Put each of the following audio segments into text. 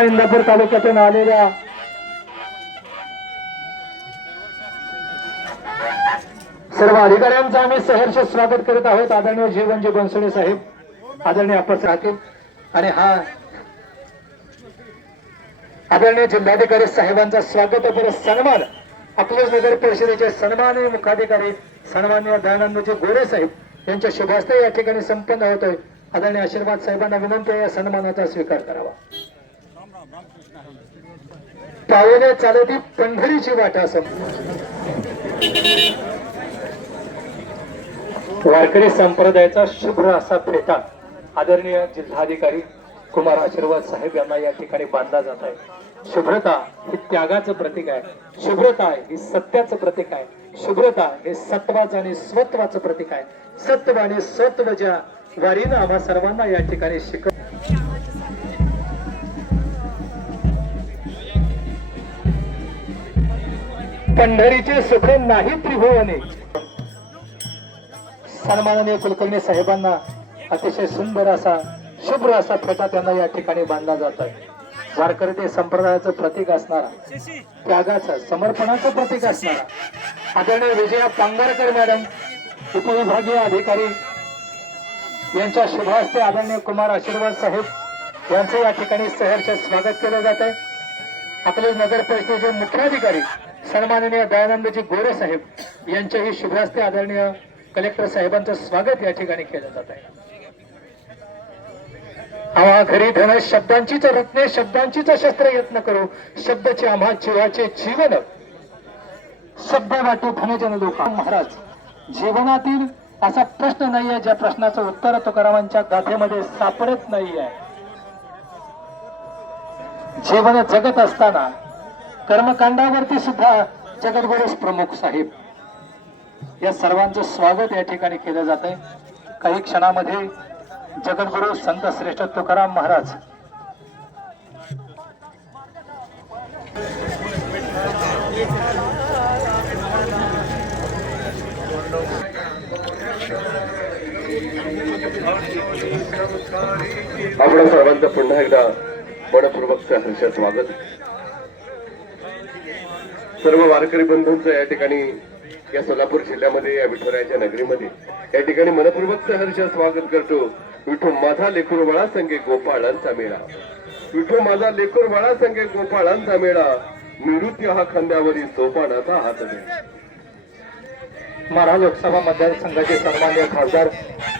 आपल्या इंदापूर तालुक्यातून आलेल्या सर्व अधिकाऱ्यांचं आम्ही सहर्ष स्वागत करत आहोत. आदरणीय जीवनजी बनसोडे साहेब आदरणीय अप्पर राहतील आणि हा आदरणीय जिल्हाधिकारी साहेबांचा स्वागत परत सन्मान अकलूज नगर परिषदेचे सन्माननीय मुखाधिकारी सन्माननीय दयानंदजी गोरे साहेब यांच्या शुभास्ते या ठिकाणी संपन्न होतोय. आदरणीय आशीर्वाद साहेबांना विनंती या सन्मानाचा स्वीकार करावा. पावले चालती पंढरीची वाटा असं. वारकरी संप्रदायाचा शुभ्र असा फेटा आदरणीय जिल्हाधिकारी कुमार आशीर्वाद साहेब यांना या ठिकाणी बांधला जात आहे. शुभ्रता ही त्यागाचं प्रतीक आहे. शुभ्रता ही सत्याचं प्रतीक आहे. शुभ्रता हे सत्वाचं आणि स्वत्वाचं प्रतीक आहे. सत्व आणि स्वत्व ज्या वारीनं आम्हा सर्वांना या ठिकाणी शिकव पंढरीचे सुख नाही त्रिभुवने. सन्माननीय कुलकर्णी साहेबांना अतिशय सुंदर असा शुभ्र असा फेटा त्यांना या ठिकाणी बांधला जात आहे. वारकरी ते संप्रदायाचं प्रतीक असणारा त्यागाचं समर्पणाचं प्रतीक असणारा. आदरणीय विजया पांगारकर मॅडम उपविभागीय अधिकारी यांच्या शुभहस्ते आदरणीय कुमार आशीर्वाद साहेब यांचं या ठिकाणी सहर्ष स्वागत केलं जात आहे. आपले नगर परिषदेचे मुख्याधिकारी सन्माननीय दयानंदजी गोरे साहेब यांच्याही शुभहस्ते आदरणीय कलेक्टर साहेबांचं स्वागत या ठिकाणी केलं जात आहे. आम्हा घरी धन शब्दांचीच रत्ने शब्दांचीच शस्त्र यत्न करू शब्दचे आम्हा जीवाचे जीवन. शब्द वाटू धनजन लोक. महाराज जीवनातील असा प्रश्न नाहीये ज्या प्रश्नाचं उत्तर तुकारामांच्या गाथेमध्ये सापडत नाहीये. जीवन जगत असताना कर्मकांडावरती सुद्धा जगद्गुरुच प्रमुख साहेब. या सर्वांचं स्वागत या ठिकाणी केलं जात आहे काही क्षणामध्ये जगद्गुरु संत श्रेष्ठ तुकाराम महाराज. आपण सर्वांचं पुन्हा एकदा मनपूर्वकचं हर्ष स्वागत. सर्व वारकरी बंधूंचं या ठिकाणी या सोलापूर जिल्ह्यामध्ये या विठुरायाच्या नगरीमध्ये या ठिकाणी मनपूर्वक सहर्ष स्वागत करतो. विठू माझा लेखूर बाळा संगे गोपाळांचा मेळा. विठू माझा लेखूर बाळा संगे गोपाळांचा मेळा. निवृत्ती हा खांद्यावरील सोपानाचा हात मारा लोकसभा मतदारसंघाचे सन्मान्य खासदार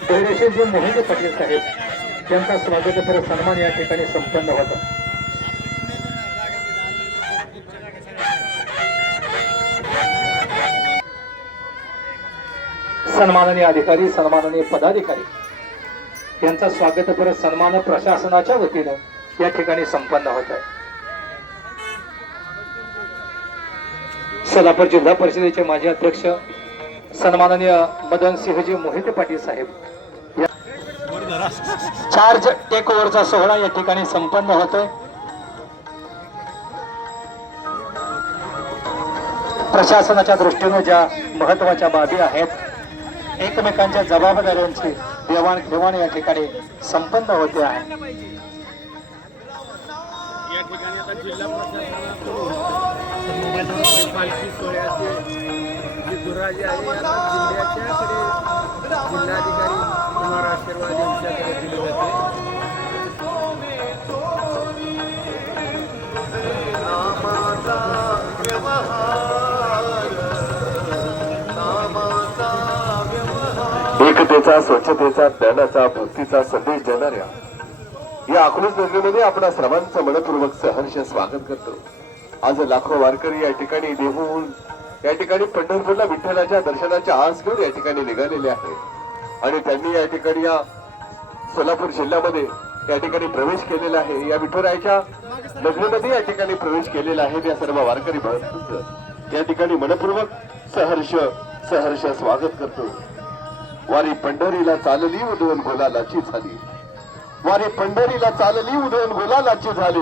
धैर्यशीलजी मोहिते पाटील साहेब यांचा स्वागतपर सन्मान या ठिकाणी संपन्न होता. सन्माननीय अधिकारी सन्माननीय पदाधिकारी यांचा स्वागतपर सन्मान प्रशासनाच्या वतीनं या ठिकाणी संपन्न होत आहे. सोलापूर जिल्हा परिषदेचे माजी अध्यक्ष सन्माननीय मदन सिंहजी मोहिते पाटील साहेब चार्ज टेक ओव्हरचा सोहळा या ठिकाणी संपन्न होतोय. प्रशासनाच्या दृष्टीने ज्या महत्त्वाच्या बाबी आहेत एकमेकांच्या जबाबदाऱ्यांची देवाणघेवाण या ठिकाणी संपन्न होते आहे. पालखी सोहळ्याचे आहे जिल्ह्याच्याकडे जिल्हाधिकारी कुमार आशीर्वाद यांच्याकडे दिले जाते. एकतेचा स्वच्छतेचा ज्ञानाचा भक्तीचा संदेश देणाऱ्या या अकलूज नगरीमध्ये आपण सर्वांचं मनपूर्वक सहर्ष स्वागत करतो. आज लाखो वारकरी या ठिकाणी देहून या ठिकाणी पंढरपूरला विठ्ठलाच्या दर्शनाच्या आस घेऊन या ठिकाणी निघालेले आहेत. आणि त्यांनी या ठिकाणी या सोलापूर जिल्ह्यामध्ये या ठिकाणी प्रवेश केलेला आहे. या विठुरायाच्या नगरीमध्ये या ठिकाणी प्रवेश केलेला आहे या सर्व वारकरी बंधूंचं या ठिकाणी मनपूर्वक सहर्ष सहर्ष स्वागत करतो. वारी पंढरीला चालली उदवन गुलालाची झाली. वारी पंढरीला चालली उदवन गुलालाची झाली.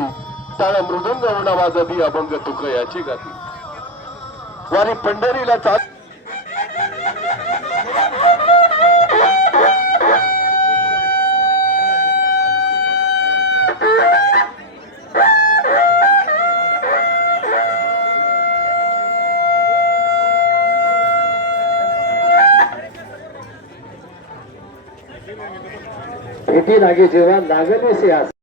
त्याला मृदंग होणा वाजवी अभंग तुक याची गाती. वारी पंढरीला चाल भेटी नागे जेव्हा लागले से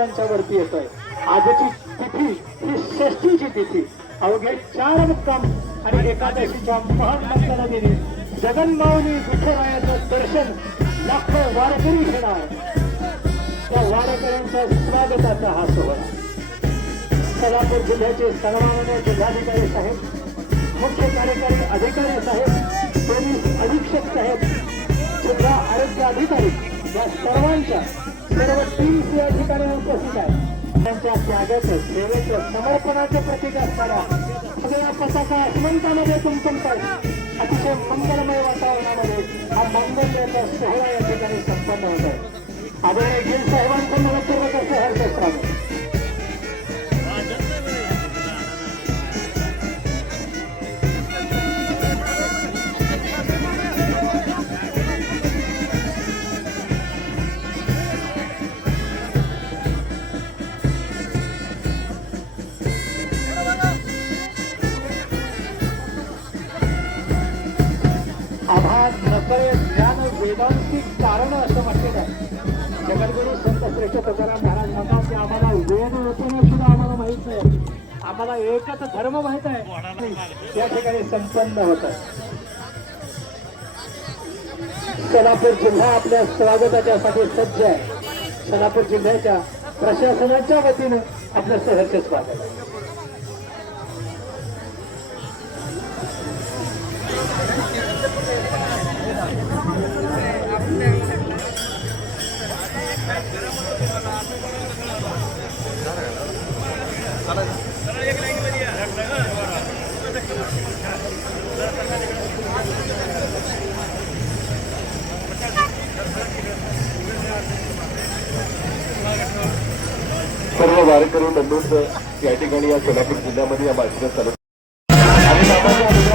पाच वरती येत आहे आजची तिथी ही षष्टीची तिथी. अवघे चार मुक्काम आणि एकादशीच्या महान मंगला दिनी जगन्माऊली विठुरायाचं दर्शन लाखो वारकरी घेणार. त्या वारकऱ्यांच्या स्वागताचा हा सोहळा. सोलापूर जिल्ह्याचे सन्माननीय जिल्हाधिकारी साहेब मुख्य कार्यकारी अधिकारी साहेब पोलीस अधीक्षक साहेब जिल्हा आरोग्य अधिकारी या सर्वांच्या सर्व टीम्स या ठिकाणी उपस्थित आहेत त्यांच्या त्यागाचं सेवेचं समर्पणाचं प्रतीक असणाऱ्या सगळ्या पताका अस्मंतामध्ये तुमचमतात अतिशय मंगलमय वातावरणामध्ये हा मंगल्याचा सोहळा या ठिकाणी संपन्न होत आहे. आदरणीय गिल साहेबांचं मनपूर्वक असं हर्ष आम्हाला एकच धर्म माहीत आहे. या ठिकाणी संपन्न होत आहे. सोलापूर जिल्हा आपल्या स्वागताच्यासाठी सज्ज आहे. सोलापूर जिल्ह्याच्या प्रशासनाच्या वतीनं आपलं सहर्ष स्वागत आहे. सर्व वारकरी बंधूंचं या ठिकाणी या सोलापूर जिल्ह्यामध्ये या मार्गदर्शन चालू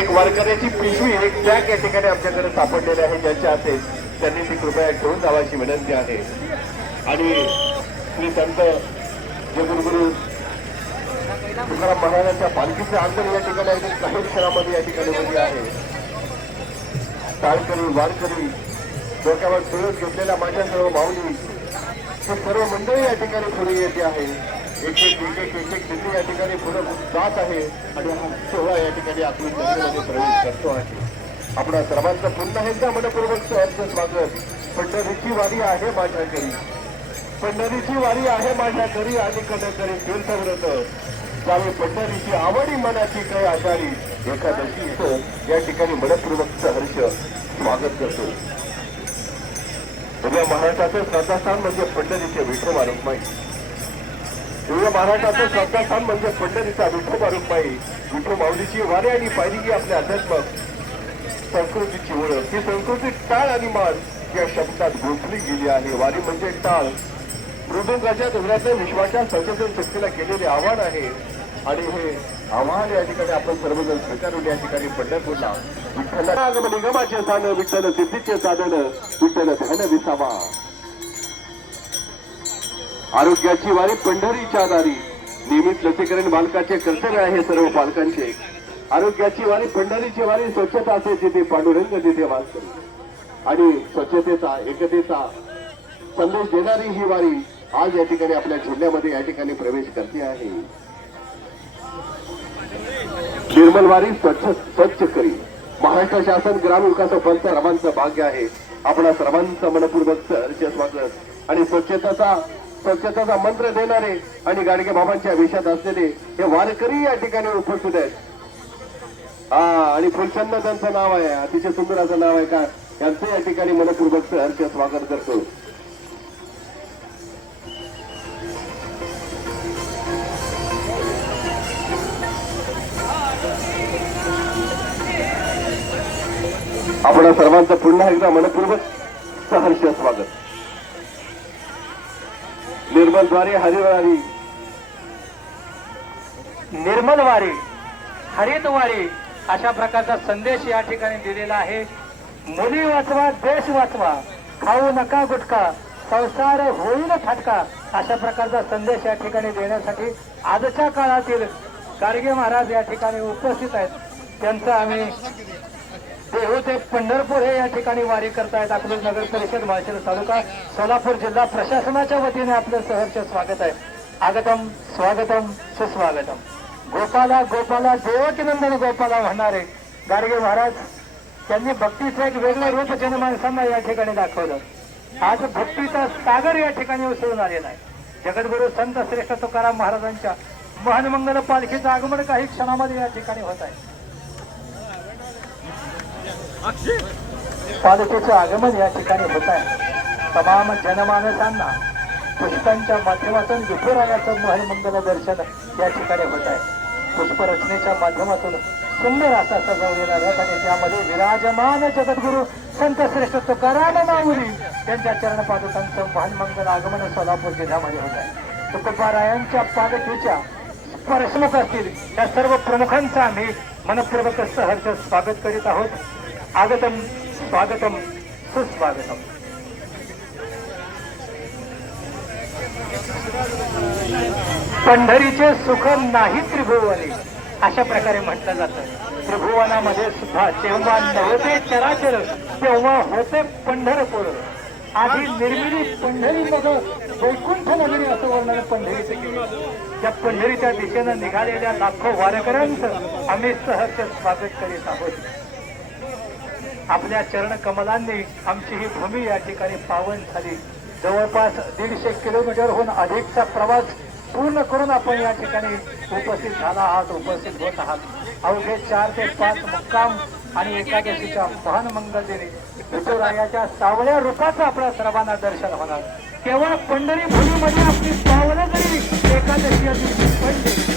एक वारकऱ्याची पिशवी एक बॅग या ठिकाणी आमच्याकडे सापडलेली आहे ज्यांच्या हाते त्यांनी ती कृपया ठेवून जावायची विनंती आहे. आणि श्री संत जगुरुगुरु तुकाराम महाराजांच्या पालखीचे आगमन या ठिकाणी काही क्षणामध्ये या ठिकाणी मध्ये आहे. टाळकरी वारकरी डोक्यावर सुरत घेतलेल्या माझ्या सर्व माऊली हे सर्व मंडळी या ठिकाणी पुढे येते आहे. एक एक एक किती या ठिकाणी पुढे जात आहे आणि हा सोहळा या ठिकाणी आपली मंदिरामध्ये प्रवेश करतो आहे आपणा सर्वांचं पुन्हा एकदा मनपूर्वक सहर्ष स्वागत पंढरीची वारी आहे माझ्या घरी. पंढरीची वारी आहे माझ्या घरी. आणि कधी तीर्थव्रत त्यावेळी पंढरीची आवडी मनाची काय आषाढी एकादशी इथं या ठिकाणी मनपूर्वक सहर्ष स्वागत करतो उद्या महाराष्ट्राचं श्रद्धास्थान म्हणजे पंढरीचे विठोबा रुक्माई उद्या महाराष्ट्राचं श्रद्धास्थान म्हणजे पंढरीचा विठोबा रुक्माई विठो माऊलीची वारी आणि पायरी ही आपल्या अध्यात्मक संस्कृतीची ओळख. ही संस्कृती टाळ आणि मान या शब्दात गोठली गेली आहे. वारी म्हणजे टाळ. मृदुंगाच्या धुराचं विश्वाच्या संचलन शक्तीला केलेले आव्हान आहे. आणि हे आव्हान या ठिकाणी आपण सर्वजण स्वीकारून या ठिकाणी पंढरपूरला विठ्ठल निगमाचे साधन विठ्ठल सिद्धीचे साधन विठ्ठल धन विसावा. आरोग्याची वारी पंढरीच्या दारी. नियमित लसीकरण बालकाचे कर्तव्य आहे सर्व पालकांचे आरोग्याची वारी पंढरीची वारी स्वच्छता असे जिथे पांडुरंग तिथे वास आणि स्वच्छतेचा एकतेचा संदेश देणारी ही वारी आज या ठिकाणी आपल्या जिल्ह्यामध्ये या ठिकाणी प्रवेश करते आहे. निर्मल वारी स्वच्छ स्वच्छ करी. महाराष्ट्र शासन ग्राम विकास सर्वांचं भाग्य आहे. आपणा सर्वांचं मनपूर्वक सहर्ष स्वागत. आणि स्वच्छतेचा स्वच्छतेचा मंत्र देणारे आणि गाडगे बाबांच्या विषयात असलेले हे वारकरी या ठिकाणी उपस्थित आहेत. हा आणि फुलचंद त्यांचं नाव आहे. अतिशय सुंदर असं नाव आहे का? यांचं या ठिकाणी मनपूर्वक सहर्ष स्वागत करतो. आपण सर्वांचं पुन्हा एकदा मनपूर्वक सहर्ष स्वागत. निर्मलद्वारे हरिवारी निर्मल वारी हरित अशा प्रकारचा संदेश या ठिकाणी दिलेला आहे. मुली वाचवा देश वाचवा खाऊ नका गुटखा संसार होईल फाटका अशा प्रकारचा संदेश या ठिकाणी देण्यासाठी आजच्या काळातील गाडगे महाराज या ठिकाणी उपस्थित आहेत. त्यांचं आम्ही देहू ते पंढरपूर हे या ठिकाणी वारी करतायत. अकलूज नगर परिषद माळशेर तालुका सोलापूर जिल्हा प्रशासनाच्या वतीने आपलं सहर्ष स्वागत आहे. आगतम स्वागतम सुस्वागतम. गोपाला गोपाला देवकीनंदन गोपाला म्हणणारे गाडगे महाराज त्यांनी भक्तीचं एक वेगळं रूप जनमानसांना या ठिकाणी दाखवलं. आज भक्तीचा सागर या ठिकाणी उसळून आलेला आहे. जगद्गुरु संत श्रेष्ठ तुकाराम महाराजांच्या महानमंगल पालखीचं आगमन काही क्षणामध्ये या ठिकाणी होत आहे. पालखीचं आगमन या ठिकाणी होत आहे. तमाम जनमानसांना पुष्पांच्या माध्यमातून विठुरायाचं महलमंगल दर्शन या ठिकाणी होत आहे. पुष्परचनेच्या माध्यमातून सुंदर असा सजवलेला रथ आणि त्यामध्ये विराजमान जगद्गुरु संत श्रेष्ठ तुकाराम माऊली त्यांच्या चरण पादुकांचं महलमंगल आगमन सोलापूर जिल्ह्यामध्ये होत आहे. तुकोबारायांच्या पालखीच्या स्पर्शमुख असतील या सर्व प्रमुखांचं आम्ही मनपूर्वक सहर्ष स्वागत करीत आहोत. आगतम स्वागतम सुस्वागतम। पंढरीचे सुख नाही त्रिभुवनी अशा प्रकारे म्हटलं जातं. त्रिभुवनामध्ये सुद्धा जेव्हा नव्हते चराचर तेव्हा होते पंढरपूर. आधी निर्मिली पंढरी वैकुंठ नगरी असं वर्णन पंढरीचं केलं. त्या पंढरीच्या दिशेनं निघालेल्या लाखो वारकऱ्यांचं आम्ही सहर्ष स्वागत करीत आहोत. आपल्या चरण कमलांनी आमची ही भूमी या ठिकाणी पावन झाली. जवळपास दीडशे किलोमीटरहून अधिकचा प्रवास पूर्ण करून आपण या ठिकाणी उपस्थित झाला आहात उपस्थित होत आहात. अवघे चार ते पाच मुक्काम आणि एकादशीच्या महान मंगल दिनी. विठुरायाच्या सावळ्या रूपाचं आपल्या सर्वांना दर्शन होणार. केवळ पंढरी भूमीमध्ये आपली पावलं जरी एकादशी या पडली